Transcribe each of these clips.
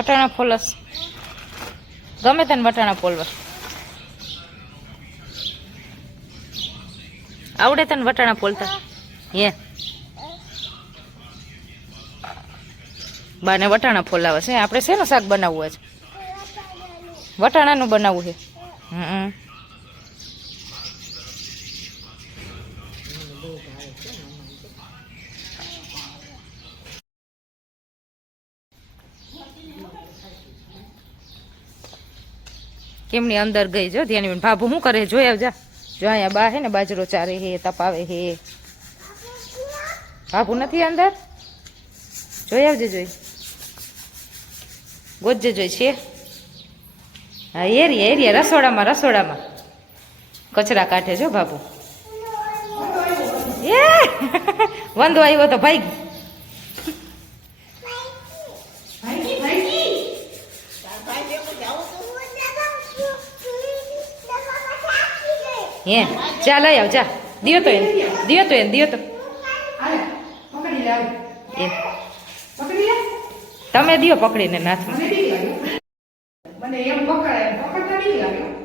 વટાણા ફોલસ ગમે તને વટાણા ફોલવા આવડે તને વટાણા ફોલતા હે બાને વટાણા ફોલાવે છે આપણે શેનું શાક બનાવવું છે વટાણાનું બનાવવું છે કેમની અંદર ગઈ જો ધ્યાન ભાભુ શું કરે જોઈ આવજા જો અહીંયા બા હે ને બાજરો ચારે હે તપાવે હે ભાભુ નથી અંદર જોઈ આવજે જોઈ ગોજે જોઈ છે હા એરિયા રસોડામાં કચરા કાઢે જો બાબુ એ વંદો આવ્યો તો ભાઈ હે ચાલ આવ જા દિયો તો તમે દિયો પકડીને નાથમાં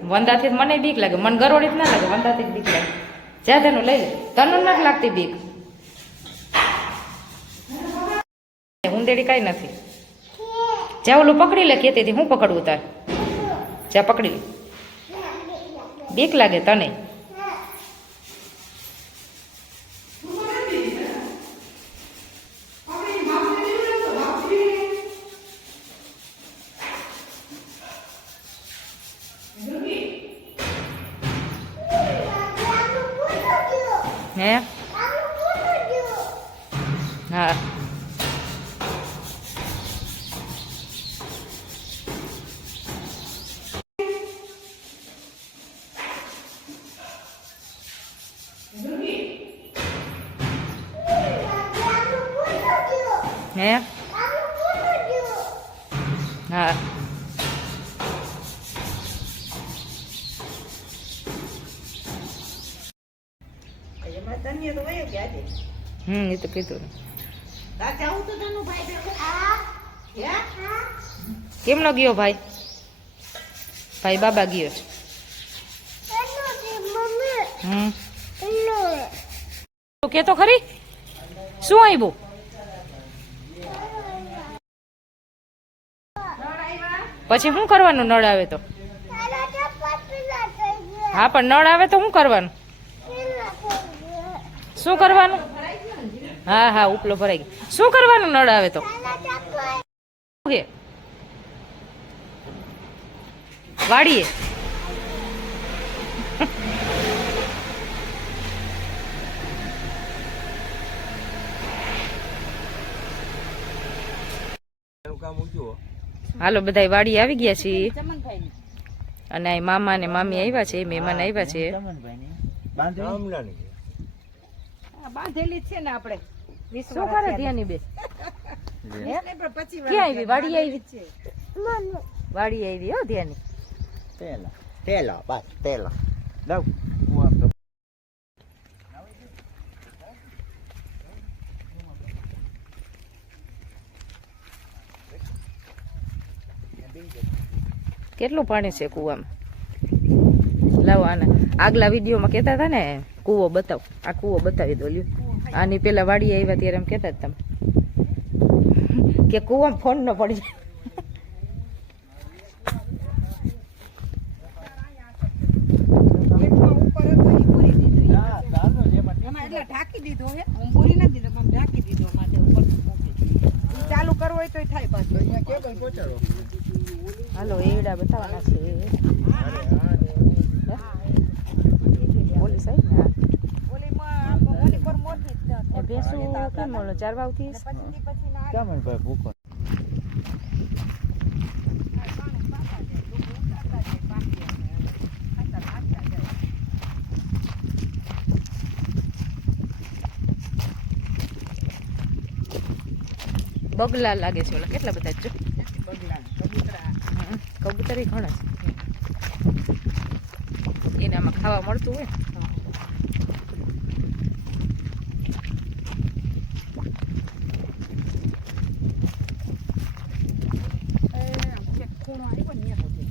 વંદાથી મને બીક લાગે મને ગરોળી જ ના લાગે વંદાથી બીક લાગે જા તેનું લઈ લે તને નથી લાગતી બીક ઊંદેડી કઈ નથી જા ઓલું પકડી લે ખેતીથી હું પકડવું તાર જા પકડી લે બીક લાગે તને હે હા હે હા એ તો કીધું કેમનો ગયો ભાઈ ભાઈ બાબા ગયો છે કે તો ખરી શું આવ્યું પછી શું કરવાનું નળ આવે તો હા પણ નળ આવે તો શું કરવાનું શું કરવાનું હા હા ઉપલો ભરાઈ ગયો શું કરવાનું નળ આવે તો વાડીએ હાલો બધા વાડી આવી ગયા છીએ અને આ મામા ને મામી આવ્યા છે મહેમાન આવ્યા છે બાંધેલી છે ને આપણે શું કરે ધ્યાની બે ક્યાં આવી વાડી આવી વાડી આવી હો ધ્યાની તેલા બસ તેલા દઉં કેટલું પાણી છે કૂવામાં લાવો આને આગલા વિડીયોમાં કહેતા હતા ને કૂવો બતાવ આ કૂવો બતાવી દો લ્યો આની પેલા વાડી આવ્યા ત્યારે એમ કહેતા તમે કે કૂવામાં ફોન ન પડી ઢાંકી દીધો હે હું બોલી નથી દીધો ઢાંકી દીધો માટે ઉપર ચાલુ કરવો હોય તો થાય પાછું અહીંયા કેબલ પહોંચાડો હાલો એડા બતાવવાના છે બોલી સાહેબ ને ઓલી પર મોટી ભેંસું કેમ મળો 4 વાવથી કેમ ભાઈ ભૂકો બગલા લાગે છે ઓલા કેટલા બધા જો બગલા કબૂતરા કબૂતરી ઘણા છે એને આમાં ખાવા મળતું હોય આવ્યો ને ત્યાં સુધી.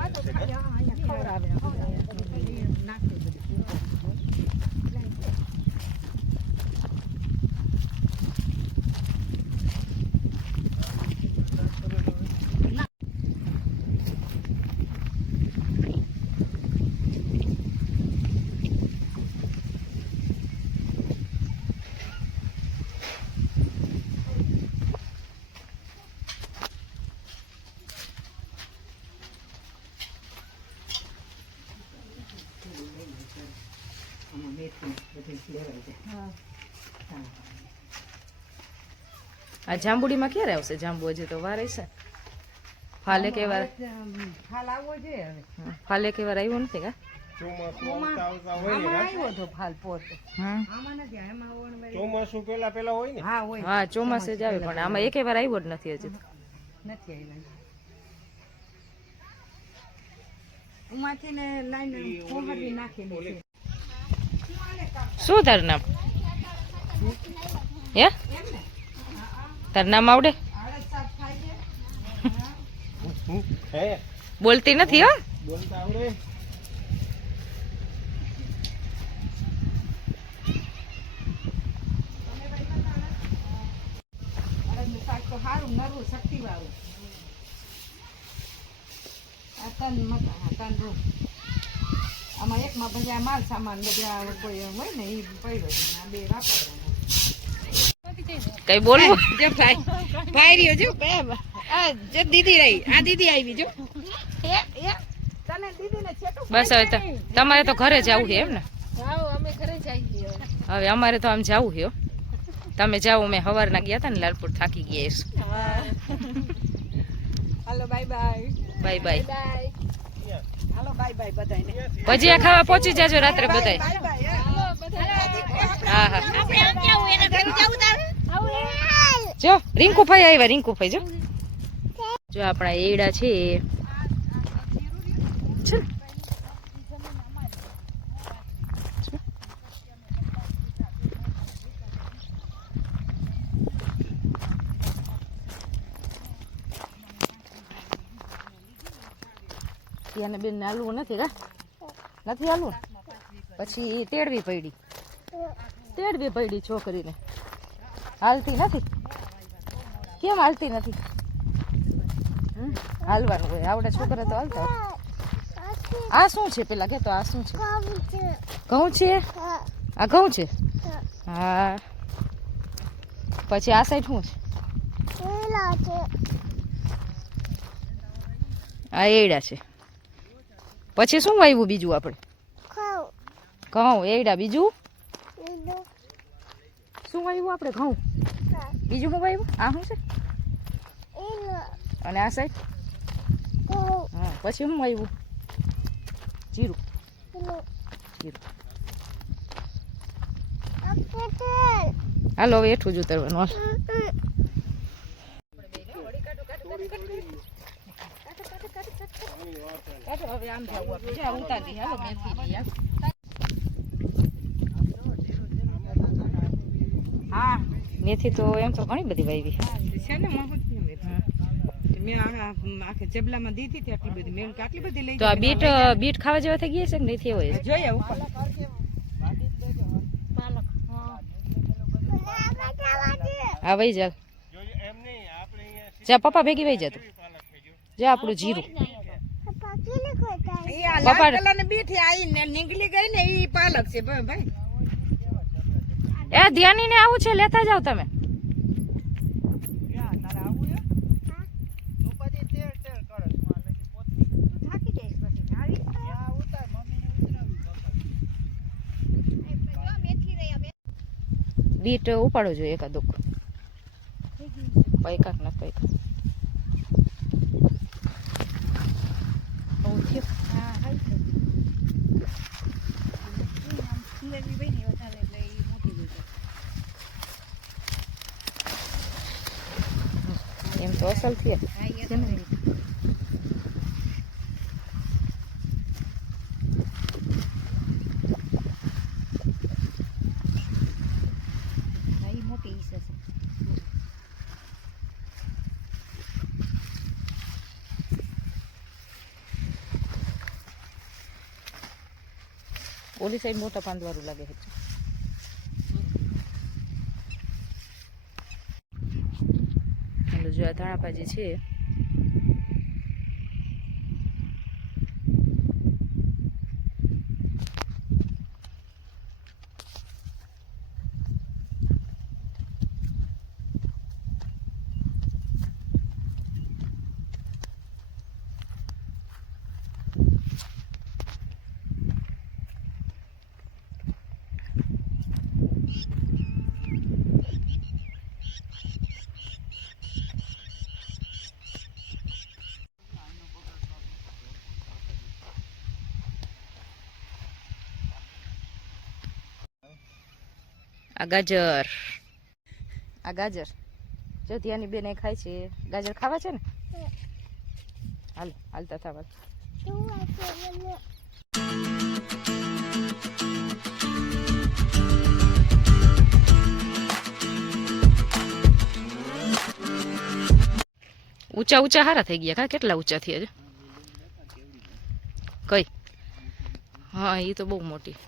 આ તો ખાલી અહીંયા ખવડાવે. નાખે બધું. આ જાંબુડીમાં ક્યારે આવશે જાંબુ? હજી તો વાર છે. ફાલે કે વાર ફાલ આવવો જોઈએ હવે. ફાલે કે વાર આવ્યો નથી કા? આમાં આવ્યો હતો ફાલ પોતે. આમાં નથી. આમાં આવવાનું ચોમાસું પેલા હોય ને. હા હોય. હા ચોમાસે જ આવે પણ આમાં એકે વાર આવ્યો જ નથી હજી. નથી આવ્યા. ઉમાંથી ને લાઈન કોહરી નાખેલી છે. શું તારું નામ? હે તારું નામ આવડે? આળસ સાફ થાય છે. હે બોલતી નથી હો. બોલતા આવડે. અડદનું શાક તો સારું નરવું શક્તિવાળું. આ તન મકા તન રૂ. આમાં એકમાં બધા માલ સામાન બધા કોઈ હોય ને એ પડ્યો છે. આ બે વાપરવાના. કઈ બોલવું? જો ભાઈ રહ્યો જો આ જે દીદી રહી. આ દીદી આવી જો. તને દીદીને છેટું બસ હવે તો તમારે તો ઘરે જવું છે એમ ને? અમે ઘરે જઈએ. હવે અમારે તો આમ જવું છે હો. તમે જાઓ. મેં સવારના ગયા હતા ને લાલપુર, થાકી ગયા છે. હાલો બાય બાય. Bye bye. હાલો બાય બાય બધાને. ભજીયા ખાવા પહોંચી જાજો રાત્રે બધાય. Bye bye. હા હા જો રિંકુભાઈ આવ્યા. રિંકુભાઈ જો જો આપણા એડા છે. છે. એને બેન હાલવું નથી કા? નથી હાલવું? પછી તેડવી પડી છોકરીને. હાલતી નથી. કેમ હાલતી નથી? હાલવાનું હોય. આવડે છોકરા તો હાલતા હોય. આ શું છે પેલા કે? તો આ શું છે? ઘઉં છે. આ ઘઉં છે. હા પછી આ સાઈડ શું છે? આ એડા છે. પછી શું વાવ્યું બીજું આપણે? ઘઉં એડા. બીજું શું વાવ્યું આપણે? ઘઉં. બીજું શું વાવ્યું? આ શું છે? અને આ સાઈડ હા. પછી શું વાવ્યું? જીરું. હાલો હવે એઠું જ ઉતરવાનું. હાલ હવે આમ જવું આપણે. ઉતારી હાલો મેથી. હા મેથી તો એમ તો ઘણી બધી વાવી છે ને. મેં આખે ચબલામાં દીધી હતી આટલી બધી. મેં આટલી બધી લઈ. તો આ બીટ ખાવા જેવા થઈ ગયા છે કે નથી? હોય જોઈએ ઉપર. હા વહી જા. જા પપ્પા ભેગી વહી જા તું. જા આપણું જીરું. પપ્પા ને બીઠી આવીને નીકળી ગઈ ને એ પાલક છે ભાઈ. એ ધ્યાની ને આવું છે. લેતા જાવ તમે. બીટ ઉપાડો જોઈએ એકાદું. પૈકાક ના પૈકાક. એમ તો અસલ થયા. ઓલી સાઈડ મોટા પાંદવાળું લાગે છે. હાલો જો આ ધાણા ભાજી છે. આ ગાજર જો ધ્યાની બેન ખાય છે. ગાજર ખાવા છે ને? હાલ હાલતા થવા. ઊંચા ઊંચા હારા થઈ ગયા. કા કેટલા ઊંચા થયા છે? કઈ? હા એ તો બહુ મોટી.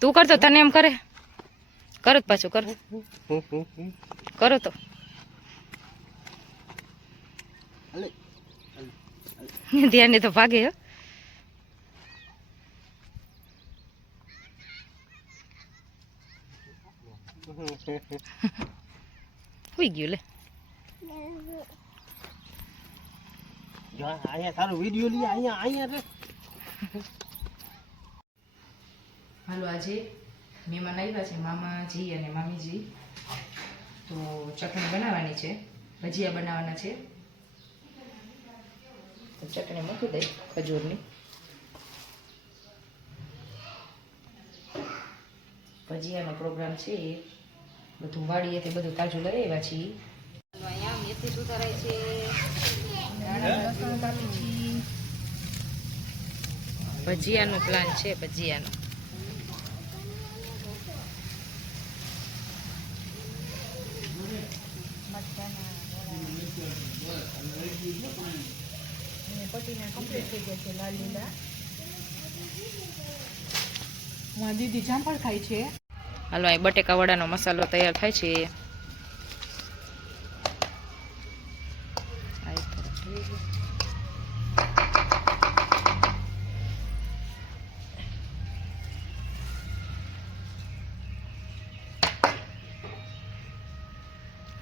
તું કરતો તને એમ કરે કરો પાછું કરો તો ધ્યાન તો ભાગે હો. હુઈ ગયું લે. અહીંયા તારો વિડીયો લઈ અહીંયા રે. હાલો આજે મહેમાન આવ્યા છે મામાજી અને મામીજી. તો ચટણી બનાવવાની છે, ભજીયા બનાવવાના છે. તો ચટણી મૂકી દઈ ખજૂરની. ભજીયાનો પ્રોગ્રામ છે. બધું વાડીએથી બધું તાજું લઈ આવ્યા છીએ. અહીંયા મેથી સુધારાય છે, લસણ કાપી છે. ભજીયાનો પ્લાન છે. ભજીયાનો દીદી જામફળ ખાય છે. હાલો અહીં બટેકા વડાનો મસાલો તૈયાર થાય છે.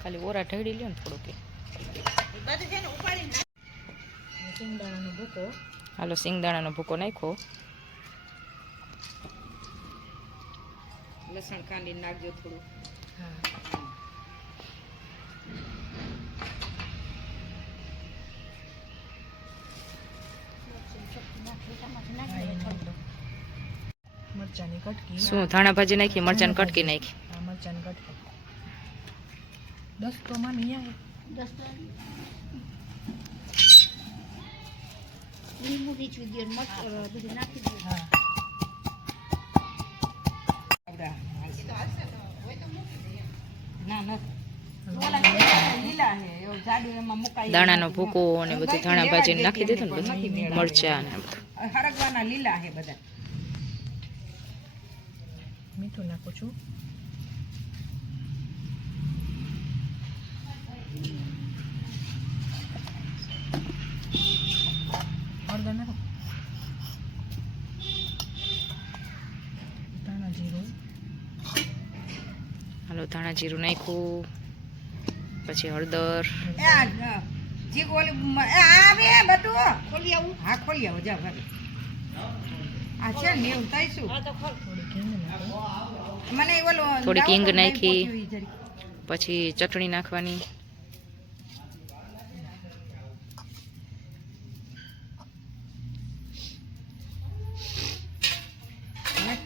ખાલી ઓરા ઢળી લ્યો ને થોડુંક. સિંગદાણાનો ભૂકો. હાલો સિંગદાણાનો ભૂકો નાખો. લસણ કાંદી નાખજો થોડું. મરચાની કટકી. શું ધાણા ભાજી નાખી? મરચાની કટકી નાખી. મરચાની કટકી 10 તો મામી આવે. 10 લીંબુ બીચું દે મરચાં બધું નાખી દે. હા દાણાનો ભૂકો અને બધું ધાણા ભાજી નાખી દીધું ને બધું મરચા ને બધું હરગવાના લીલા છે બધા. મીઠું નાખું છું. હળદર નાખો. ધાણા જીરું. હાલો ધાણા જીરું નાખ્યું, પછી હળદર. ખોલી આવું જાવ ભાભી. આ છે ને એવું થઈશું. મને ઓલો થોડીક હિંગ નાખી, પછી ચટણી નાખવાની.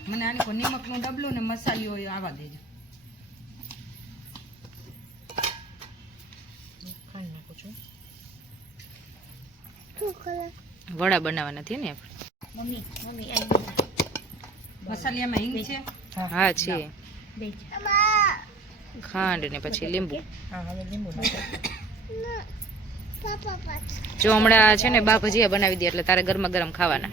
મને આની કોઈ નિમકનું ડબલું ને મસાલીઓ આવા દેજો. વડા બનાવવાના છે ને આપણે. મસાલિયામાં હિંગ છે. હા છે. ખાંડ ને પછી લીંબુ. જો હમણાં છે ને બા ભજીયા બનાવી દે એટલે તારે ગરમા ગરમ ખાવાના.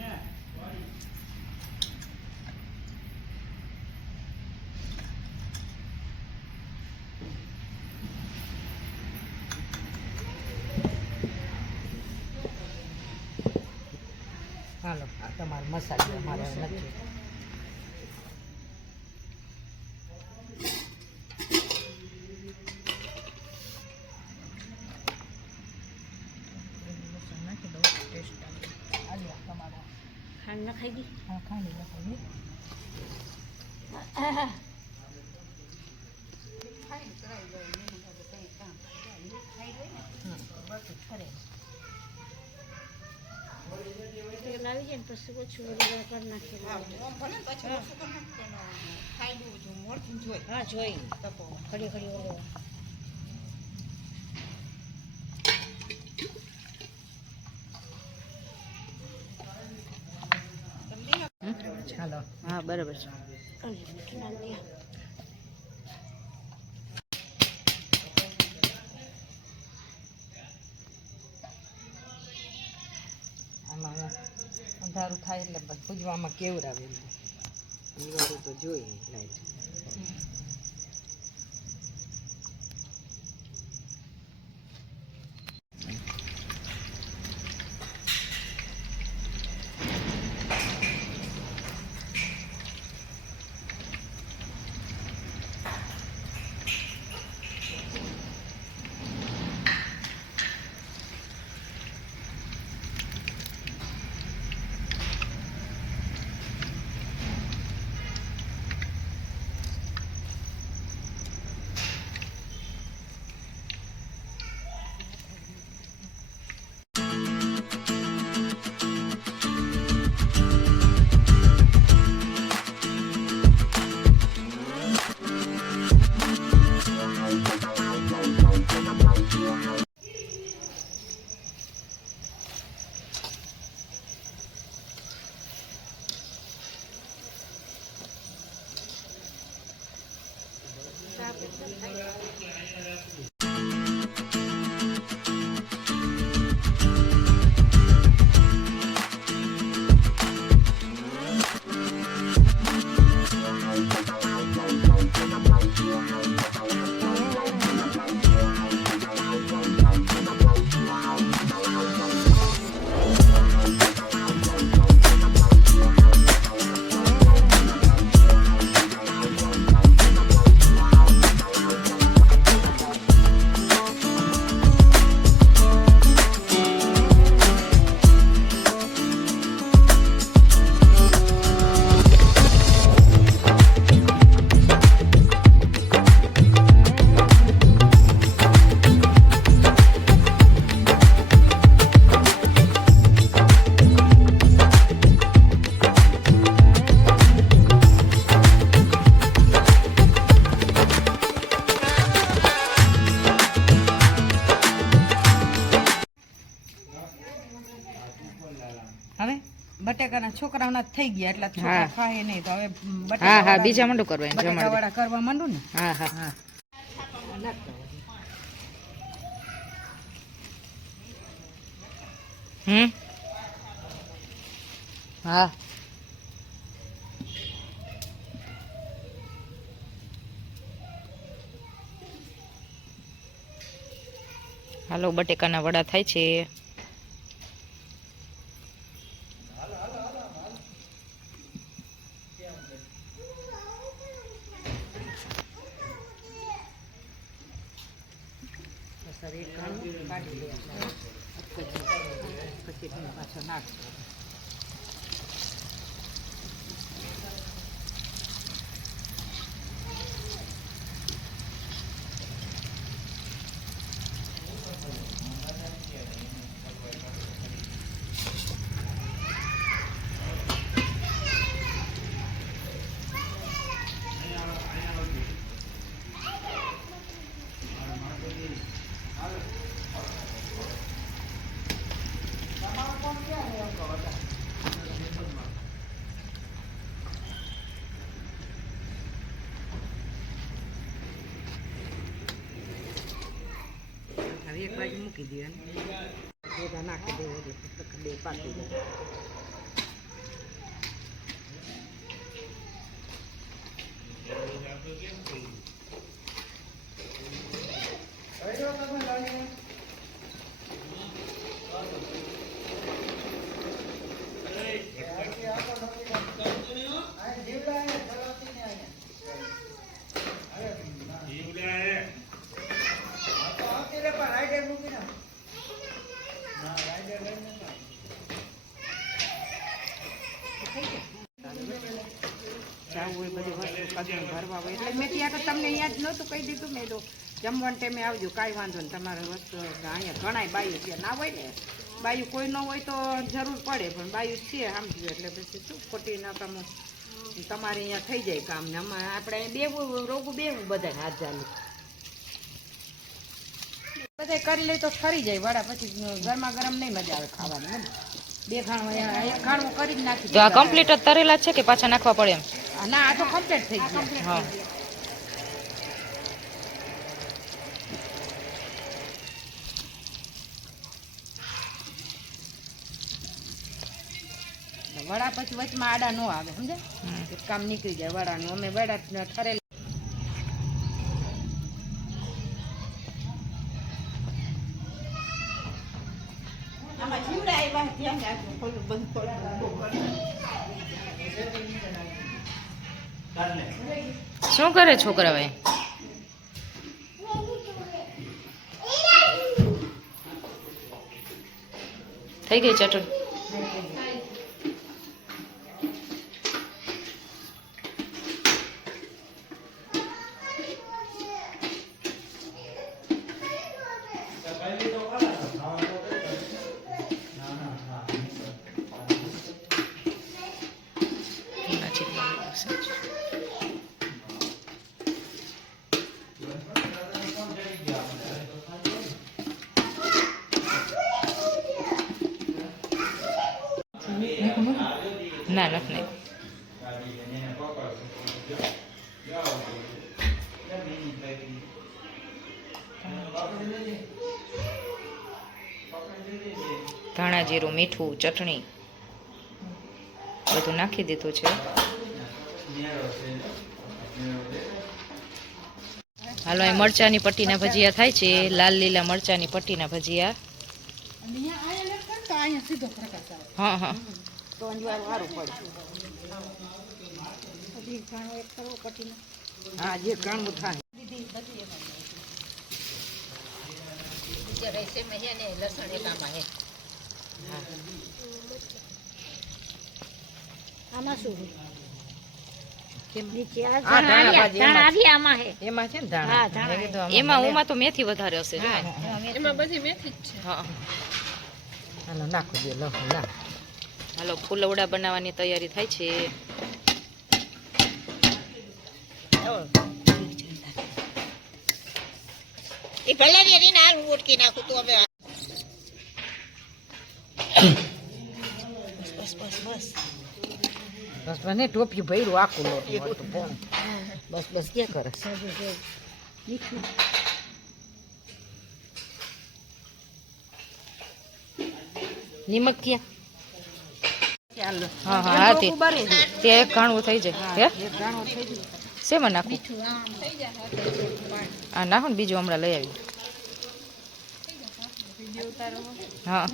હાલો આ તમારો મસાલો અમારે નથી. ખાંડ નખાઈ ગઈ. હા ખાંડ નખાઈ ગઈ. લાવી જાય ને પછી ઓછું કરી નાખીએ. હા જોઈ ઘડી ઘડી ઓલો ચાલો. હા બરાબર છે. આમાં અંધારું થાય એટલે પૂજવામાં કેવડાવેલું અંધારું તો જોઈએ લાઈટ. હવે બટેકાના છોકરાઓના થઈ ગયા એટલે છોકરા ખાય નહીં તો હવે હા હા બીજા મંડો કરવા બટેકાવાળા કરવા માંડું ને. હા હા હા હા. હાલો બટેકાના વડા થાય છે. પછી પાછો નાખ. એક બાજુ મૂકી દે ભેગા નાખી દેવું બે પાકી જાય. જાવું હોય બધી વસ્તુ કદમ ભરવા હોય એટલે મેં ત્યાં તમને યાદ નહોતું કહી દીધું. મેં તો જમવાના ટાઈમે આવજો, કાંઈ વાંધો નહીં. તમારે વસ્તુ અહીંયા ઘણાય બાયું છે, ના હોય ને બાયું કોઈ ન હોય તો જરૂર પડે, પણ બાયું છે સમજ્યું એટલે પછી શું ખોટી ન તમે તમારે અહીંયા થઈ જાય કામ ને આપણે બેવું રોગું બેવું બધા હાથ ચાલુ બધા કરી લે તો ફરી જાય વડા. પછી ગરમા ગરમ નહીં મજા આવે ખાવાની. એમ બે ખાણું એક ખાણું કરી જ નાખી. તો આ કમ્પ્લીટ જ તરેલા છે કે પાછા નાખવા પડે એમ? ના, આ તો કમ્પ્લીટ થઈ ગયું. હા, વડા પછી વચમાં આડા ન આવે, સમજે કામ નીકળી જાય વડાનું. અમે વડા ઠરેલા શું કરે છોકરા ભાઈ? થઈ ગઈ ચટણી? ના નથી નહીં. ધાણા જીરું મીઠું ચટણી બધું નાખી દીધું છે. હાલો, એ મરચાની પટ્ટીના ભજીયા થાય છે. લાલ લીલા મરચાની પટ્ટીના ભજીયા. હા હા, તો સારું પડે. હા, જે ઘણું થાય. આમાં શું એમાં છે ને હા, ધાણા. એમાં તો મેથી વધારે હશે. એમાં બધી મેથી જ છે. હા, હાલો નાખો દે લો. હાલો, ફૂલવડા બનાવવાની તૈયારી થાય છે. એ ભલે રેડીને હાલ હું ઉટકી નાખું તો હવે બસ બસ બસ બસ મને ટોપી ભર્યું આખું લોટ બસ બસ કે કરે નિમક ક્યાં? ચાલો. હા હા હા, તે એક ઘાણું થઈ જાય. હે, એક ઘાણો થઈ ગયો. શેમાં નાખું? આ નાખો ને, બીજું હમણાં લઈ આવી. હા,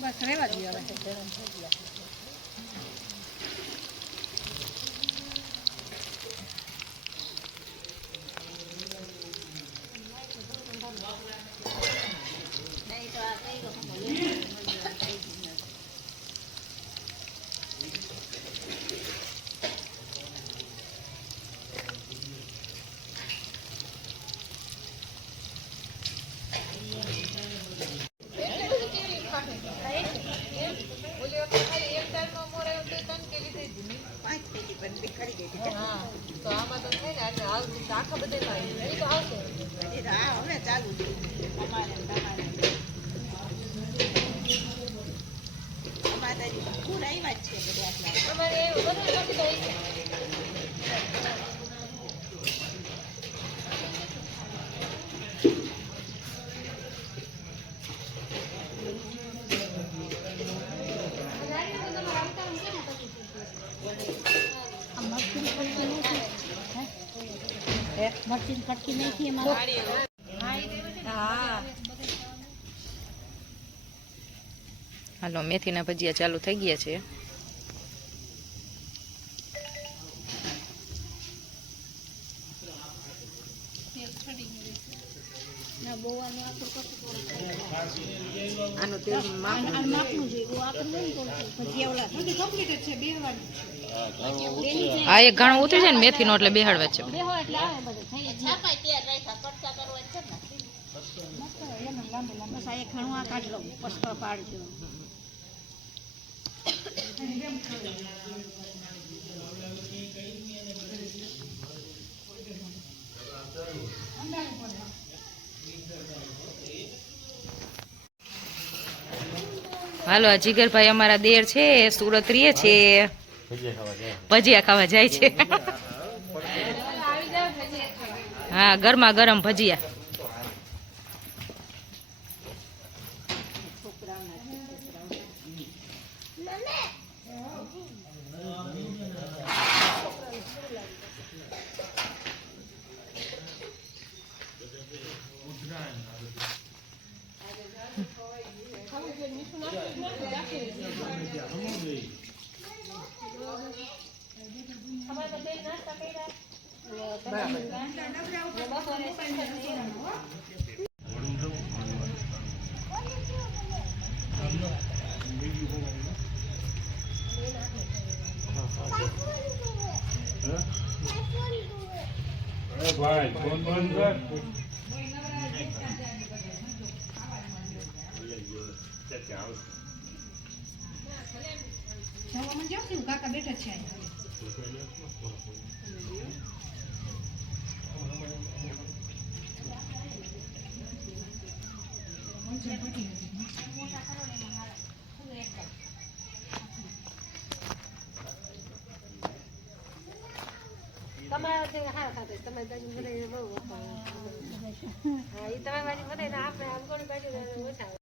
બસ રેવા દઈએ હવે. મરચી કટકી નાખી એમાં. હા હાલો મેથીના ભજીયા ચાલુ થઈ ગયા છે. આનું તેલ આનું માપનું જોઈએ બહુ આપણું નહીં થોડું ભજીયા ઓલા કમ્પ્લીટ છે બેહવાની. આ એક ઘણું ઉતરી જાય ને મેથીનો એટલે બેહાડવા છે. બેહો એટલે આવે બધું થઈ જાય. છાપાય તૈયાર રાખ્યા કટકા કરવા છે ને એમ લાંબુ લાંબુ બસ આ એક ઘણું આ કાઢી લઉં પસકો પાડજો. હાલો આ જીગરભાઈ અમારા દેર છે સુરત રીએ છે, ભજીયા ખાવા જાય છે. હા ગરમા ગરમ ભજીયા. ભાઈ ફોન બંધ કર. કાકા બેઠા છે. તમારા હારા ખાતે તમે બાજુ બધા બહુ હા એ તમારી બાજુ બધા આપણે આમ કોની બાજુ ઓછા